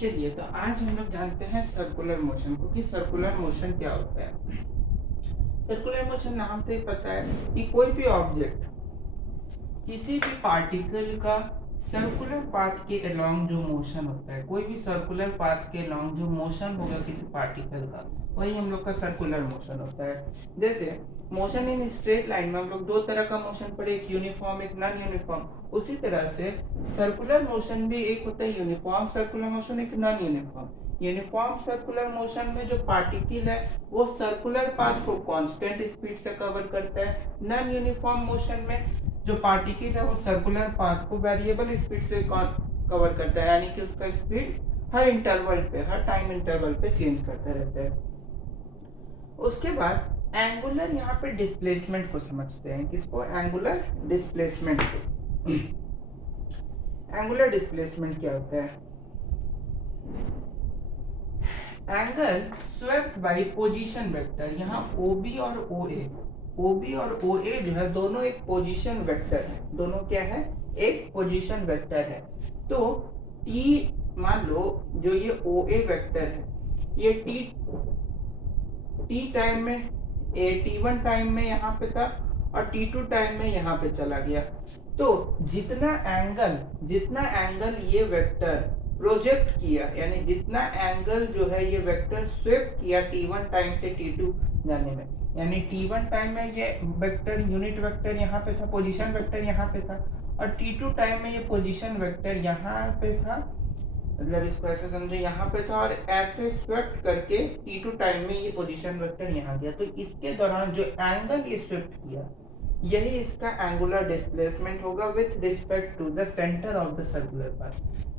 चलिए तो आज हम लोग जानते हैं सर्कुलर मोशन को कि सर्कुलर मोशन क्या होता है। सर्कुलर मोशन नाम से ही पता है कि कोई भी ऑब्जेक्ट किसी भी पार्टिकल का सर्कुलर पाथ के अलोंग जो मोशन होता है, कोई भी सर्कुलर पाथ के अलोंग जो मोशन होगा किसी पार्टिकल का, वही हम लोग का सर्कुलर मोशन होता है। जैसे मोशन इन स्ट्रेट लाइन में हम लोग दो तरह का मोशन पढ़े, एक यूनिफॉर्म एक नॉन यूनिफॉर्म। उसी तरह से सर्कुलर मोशन भी एक होता है यूनिफॉर्म सर्कुलर मोशन, एक non uniform. Uniform circular motion में जो पार्टिकल है वो सर्कुलर पाथ को कांस्टेंट स्पीड से कवर करता है। नॉन यूनिफॉर्म मोशन में जो पार्टिकल है वो सर्कुलर पाथ को वेरिएबल स्पीड से कवर करता है, यानी कि उसका स्पीड हर इंटरवल पे, हर टाइम इंटरवल पे चेंज करता रहता है। उसके बाद एंगुलर यहाँ पे डिस्प्लेसमेंट को समझते हैं। किसको? एंगुलर डिस्प्लेसमेंट को। एंगुलर डिस्प्लेसमेंट क्या होता है? Angle swept by position vector. यहाँ OB और OB और OA जो है दोनों एक पोजीशन वेक्टर है। दोनों क्या है? एक पोजीशन वेक्टर है। तो T मान लो जो ये OA वेक्टर है, ये T टाइम में T1 टाइम में यहाँ पे था और T2 टाइम में यहाँ पे चला गया। तो जितना एंगल ये वेक्टर प्रोजेक्ट किया, यानी जितना एंगल जो है ये वेक्टर स्वेप्ट किया T1 टाइम से T2 जाने में, यानी T1 टाइम में ये वेक्टर यूनिट वेक्टर यहाँ पे था, पोजीशन वेक्टर यहाँ पे था, और T2 टाइम में ये पोजीशन वेक्टर यहाँ पे था। मतलब इसको ऐसे समझो, यहाँ पे था और ऐसे स्वेप्ट करके T2 टाइम में ये पोजीशन वेक्टर यहाँ गया। तो इसके दौरान जो एंगल ये स्वेप्ट किया, यही इसका एंगुलर डिस्प्लेसमेंट होगा with respect to the centre of the circular path.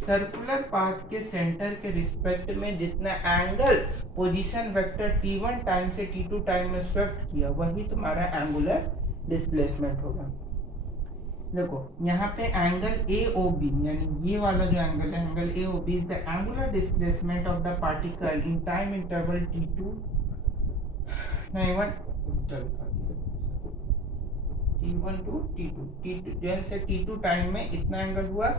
Circular path के सेंटर के रिस्पेक्ट में जितना angle position vector T1 time से T2 टाइम में स्वेप्ट किया, वही तुम्हारा एंगुलर डिस्प्लेसमेंट होगा। देखो यहाँ पे एंगल AOB, यानी ये वाला जो एंगल है, angle AOB is the angular displacement of the particle in time interval T1 to T2 जैसे T2 टाइम में इतना एंगल हुआ,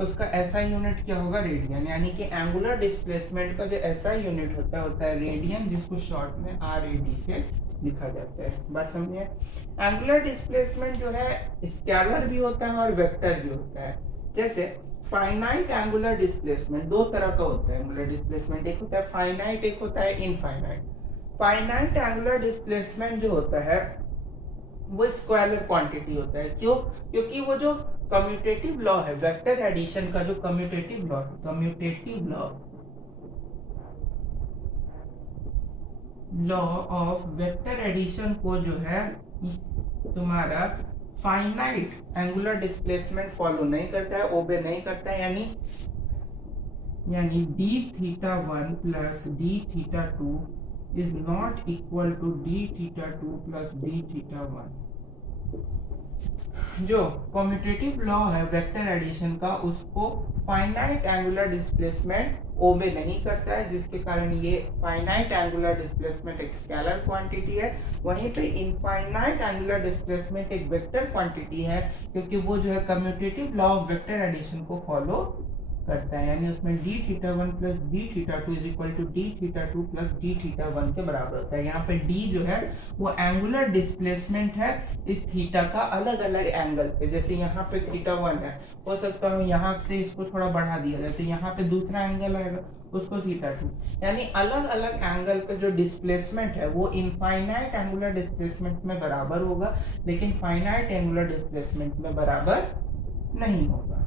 उसका SI यूनिट क्या होगा? रेडियन। यानी कि एंगुलर डिस्प्लेसमेंट का जो SI यूनिट होता है रेडियन, जिसको शॉर्ट में RAD से लिखा जाता है। बात समझिए। एंगुलर डिस्प्लेसमेंट जो है स्केलर भी होता है और वेक्टर भी होता है। जैसे फाइनाइट एंगुलर डिस्प्लेसमेंट दो तरह का होता है। एंगुलर डिस्प्लेसमेंट एक होता है फाइनाइट, एक होता है इनफाइनाइट। फाइनाइट एंगुलर डिस्प्लेसमेंट जो होता है वो स्केलर क्वांटिटी होता है। क्यों? क्योंकि वो जो कम्यूटेटिव लॉ है वेक्टर एडिशन का, जो commutative law of vector addition को जो है तुम्हारा फाइनाइट एंगुलर डिस्प्लेसमेंट फॉलो नहीं करता है, ओबे नहीं करता है। यानी d(θ1 + d(θ2) is not equal to d(θ2 + d(θ1)। जो कम्यूटेटिव लॉ है वेक्टर एडिशन का, उसको फाइनाइट एंगुलर डिस्प्लेसमेंट ओबे नहीं करता है, जिसके कारण ये फाइनाइट एंगुलर डिस्प्लेसमेंट एक स्केलर क्वांटिटी है। वहीं पे इनफाइनाइट एंगुलर डिस्प्लेसमेंट एक वेक्टर क्वांटिटी है, क्योंकि वो जो है commutative law of vector addition को फॉलो करता है। यानी उसमें d(θ1 + d(θ2) = d(θ2 + d(θ1) के बराबर होता है। यहाँ पे d जो है वो एंगुलर डिस्प्लेसमेंट है इस थीटा का अलग अलग एंगल पे। जैसे यहाँ पे θ1 है, हो सकता है यहाँ से इसको थोड़ा बढ़ा दिया जाए तो यहाँ पे दूसरा एंगल आएगा, उसको θ2। यानी अलग अलग एंगल पे जो डिस्प्लेसमेंट है वो इनफाइनाइट एंगुलर डिस्प्लेसमेंट में बराबर होगा, लेकिन फाइनाइट एंगुलर डिस्प्लेसमेंट में बराबर नहीं होगा।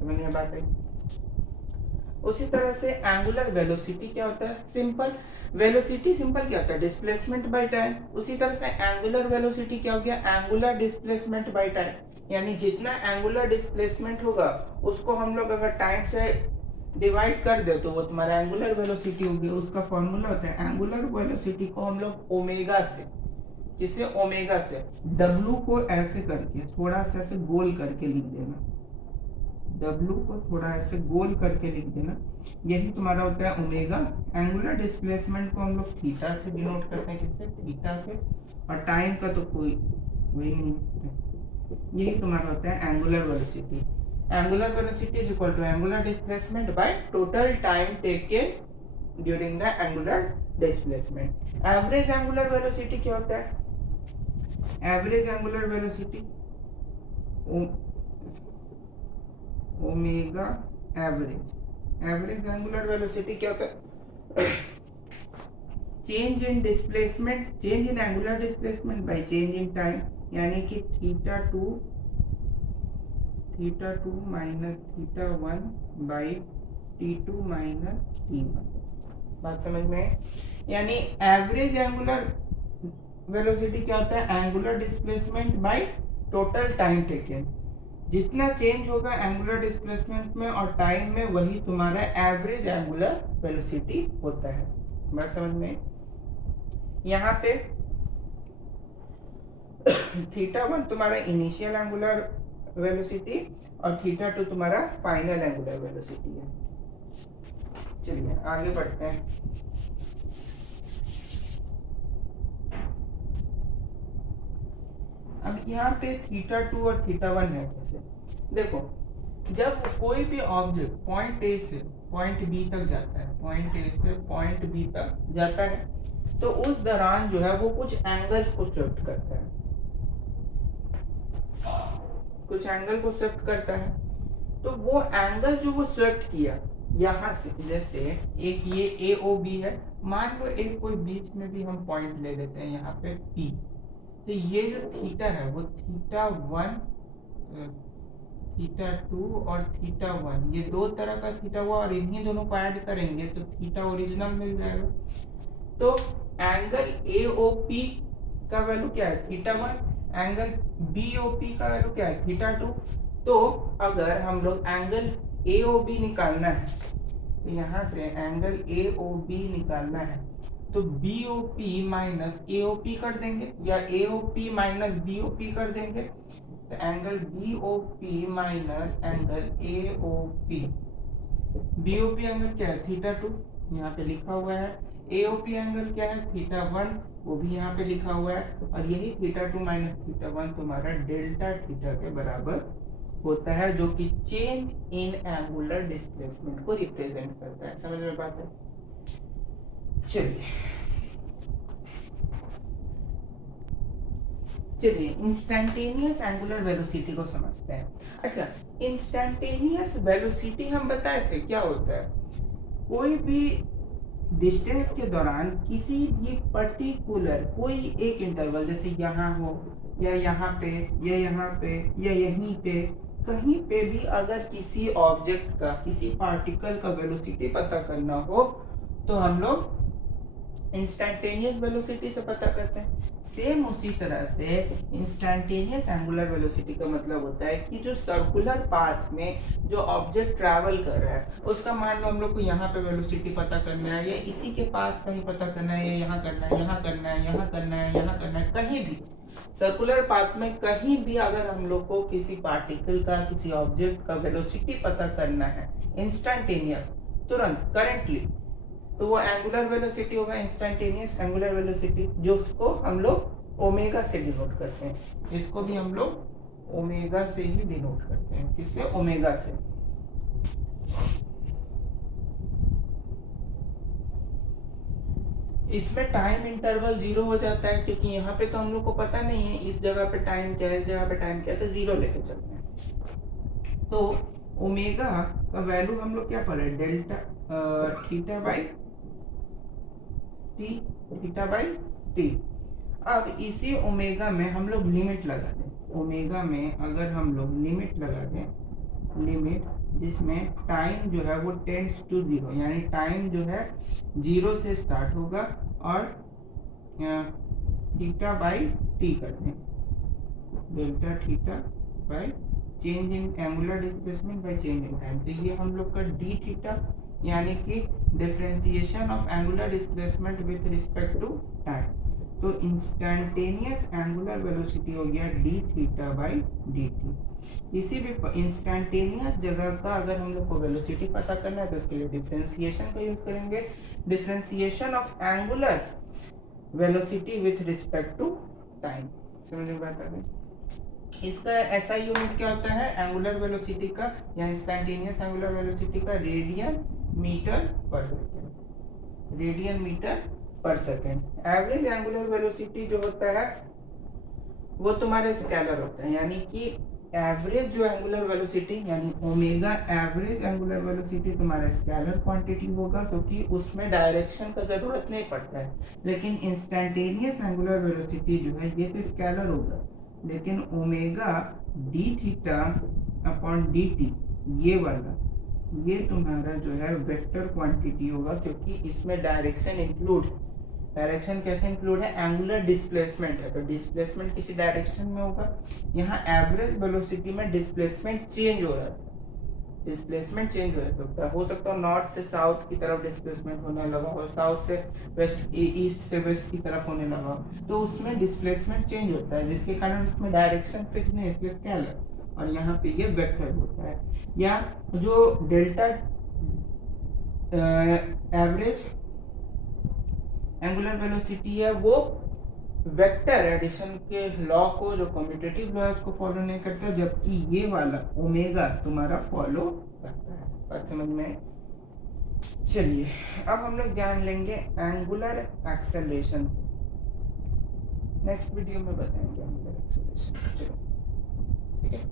समझ में बात है? उसी तरह से एंगुलर वेलोसिटी क्या होता है? सिंपल वेलोसिटी सिंपल क्या होता है? Displacement by time. उसी तरह से एंगुलर वेलोसिटी क्या हो गया? Angular displacement by time. यानी जितना एंगुलर डिस्प्लेसमेंट होगा उसको हम लोग अगर टाइम से डिवाइड कर दे तो वो तुम्हारा एंगुलर वेलोसिटी होगी। उसका फॉर्मूला होता है एंगुलर वेलोसिटी को हम लोग ओमेगा से, किसे? ओमेगा से W को ऐसे करके थोड़ा सा ऐसे गोल करके लिख देना, W को थोड़ा ऐसे गोल करके लिख देना, यही तुम्हारा होता है ओमेगा। एंगुलर डिस्प्लेसमेंट को हम लोग थीटा से डिनोट करते हैं, किससे? थीटा से। और टाइम का तो कोई वही नहीं है, यही तुम्हारा होता है angular velocity. Angular velocity is equal to angular displacement by total time taken during the angular displacement. Average angular velocity क्या होता है? Average angular velocity omega average. Average angular velocity क्या होता है? Change in displacement, change in angular displacement by change in time, यानी कि theta two minus theta one by T two minus T one. बात समझ में? यानी एवरेज एंगुलर वेलोसिटी क्या होता है? Angular displacement by total time taken. जितना चेंज होगा एंगुलर डिस्प्लेसमेंट में और टाइम में, वही तुम्हारा एवरेज एंगुलर वेलोसिटी होता है। बात समझ में? यहाँ पे थीटा वन तुम्हारा इनिशियल एंगुलर वेलोसिटी और थीटा टू तुम्हारा फाइनल एंगुलर वेलोसिटी है। चलिए आगे बढ़ते हैं। अब यहाँ पे थीटा टू और थीटा वन है कैसे? देखो, जब कोई भी ऑब्जेक्ट पॉइंट ए से पॉइंट बी तक जाता है, पॉइंट ए से पॉइंट बी तक जाता है, तो उस दौरान जो है वो कुछ एंगल को शिफ्ट करता है, कुछ एंगल को शिफ्ट करता है। तो वो एंगल जो वो शिफ्ट किया यहाँ से, जैसे एक ये ए ओ बी है, मान लो एक कोई बीच में भी हम पॉइंट ले लेते हैं यहाँ पे पी, तो ये जो थीटा है वो थीटा वन, थीटा टू और थीटा वन, ये दो तरह का थीटा हुआ और इन्हीं दोनों को ऐड करेंगे तो थीटा ओरिजिनल मिल जाएगा। तो एंगल ए ओ पी का वैल्यू क्या है? Theta one. Angle B O P का वैल्यू क्या है? Theta two. तो अगर हम लोग एंगल ए ओ बी निकालना है, तो यहाँ से एंगल ए ओ बी निकालना है, तो B O P minus A O P कर देंगे या A O P minus B O P कर देंगे। तो angle B O P minus angle A O P, B O P angle क्या है? थीटा टू, यहाँ पे लिखा हुआ है। ए ओ पी एंगल क्या है? थीटा वन, वो भी यहाँ पे लिखा हुआ है। और यही theta two minus theta one तुम्हारा डेल्टा थीटा के बराबर होता है, जो कि चेंज इन एंगुलर डिस्प्लेसमेंट को रिप्रेजेंट करता है। समझ में बात है? चलिए इंस्टैन्टेनियस एंगुलर वेलोसिटी को समझते हैं। अच्छा, इंस्टैन्टेनियस वेलोसिटी हम बताए थे क्या होता है? कोई भी डिस्टेंस के दौरान किसी भी पर्टिकुलर कोई एक इंटरवल, जैसे यहाँ हो या यहाँ पे या यहाँ पे या यहीं पे, कहीं पे भी अगर किसी ऑब्जेक्ट का, किसी पार्टिकल का वेलोसिटी पता करना हो, तो हम लोग इंस्टैन्टेनियस वेलोसिटी से पता करते हैं। सेम उसी तरह से इंस्टैन्टेनियस एंगुलर वेलोसिटी का मतलब होता है कि जो सर्कुलर पाथ में जो ऑब्जेक्ट ट्रैवल कर रहा है, उसका मान लो हम लोग को यहाँ पे वेलोसिटी पता करना है, या इसी के पास कहीं पता करना है, या यहाँ करना है, यहाँ करना है, यहाँ करना है, यहाँ करना है, कहीं भी सर्कुलर पाथ में कहीं भी अगर हम लोग को किसी पार्टिकल का, किसी ऑब्जेक्ट का वेलोसिटी पता करना है इंस्टैन्टेनियस, तुरंत, करेंटली, तो वो एंगुलर वेलोसिटी होगा, इंस्टैन्टेनियस एंगुलर वेलोसिटी, जो उसको हम लोग ओमेगा से डिनोट करते हैं। इसको भी हम लोग ओमेगा से ही डिनोट करते हैं। किससे? ओमेगा से। इसमें टाइम इंटरवल 0 हो जाता है, क्योंकि यहाँ पे तो हम लोग को पता नहीं है इस जगह पे टाइम क्या है, इस जगह पे टाइम क्या है, तो 0 लेके चलते हैं। तो ओमेगा का वैल्यू हम लोग क्या पढ़े? Delta theta by T, theta by T. अब इसी ओमेगा में हम लोग लिमिट लगा दें। ओमेगा में अगर हम लोग लिमिट लगा दें, लिमिट जिसमें टाइम जो है वो टेंड्स टू 0, यानी टाइम जो है 0 से स्टार्ट होगा, और थीटा बाई टी कर दें, delta theta by change in angular displacement by change in time. तो ये हम लोग का डी थीटा, यानी कि differentiation of angular displacement with respect to time. तो इंस्टैन्टेनियस एंगुलर वेलोसिटी हो गया D theta by D T. किसी भी इंस्टैन्टेनियस जगह का अगर हम लोग को वेलोसिटी पता करना है, तो उसके लिए डिफरेंशिएशन का यूज करेंगे, differentiation of angular velocity with respect to time. समझ में बात आ गई? इसका ऐसा यूनिट क्या होता है एंगुलर वेलोसिटी का या इंस्टेंटेनियस एंगुलर वेलोसिटी का? रेडियन मीटर पर सेकेंड, रेडियन मीटर पर सेकेंड। एवरेज एंगुलर वेलोसिटी जो होता है वो तुम्हारा स्केलर होता है, यानी कि एवरेज जो एंगुलर वेलोसिटी यानी ओमेगा एवरेज एंगुलर वेलोसिटी तुम्हारा स्केलर क्वांटिटी होगा, क्योंकि उसमें डायरेक्शन का जरूरत नहीं पड़ता है। लेकिन इंस्टेंटेनियस एंगुलर वेलोसिटी जो है ये तो स्केलर होगा, लेकिन omega D theta upon D T ये वाला ये तुम्हारा जो है वेक्टर क्वांटिटी होगा, क्योंकि इसमें डायरेक्शन इंक्लूड है। डायरेक्शन कैसे इंक्लूड है? एंगुलर डिस्प्लेसमेंट है तो डिस्प्लेसमेंट किसी डायरेक्शन में होगा। यहाँ एवरेज वेलोसिटी में डिस्प्लेसमेंट चेंज हो रहा है, डिस्प्लेसमेंट चेंज हो सकता है नॉर्थ से साउथ की तरफ डिस्प्लेसमेंट होने लगा हो, साउथ से वेस्ट ईस्ट से वेस्ट की तरफ होने लगा हो, तो उसमें डिस्प्लेसमेंट चेंज होता है, जिसके कारण उसमें डायरेक्शन फिक्स नहीं है, इसलिए स्केलर। और यहाँ पे ये वेक्टर होता है। या जो डेल्टा एवरेज एंगुलर वेलोसिटी है वो वेक्टर एडिशन के लॉ को, जो कम्यूटेटिव लॉ है उसको फॉलो नहीं करता, जबकि ये वाला ओमेगा तुम्हारा फॉलो करता है। बात समझ में? चलिए अब हम लोग जान लेंगे एंगुलर एक्सेलरेशन। नेक्स्ट वीडियो में बताएंगे एंगुलर एक्सेलरेशन। चलो ठीक है।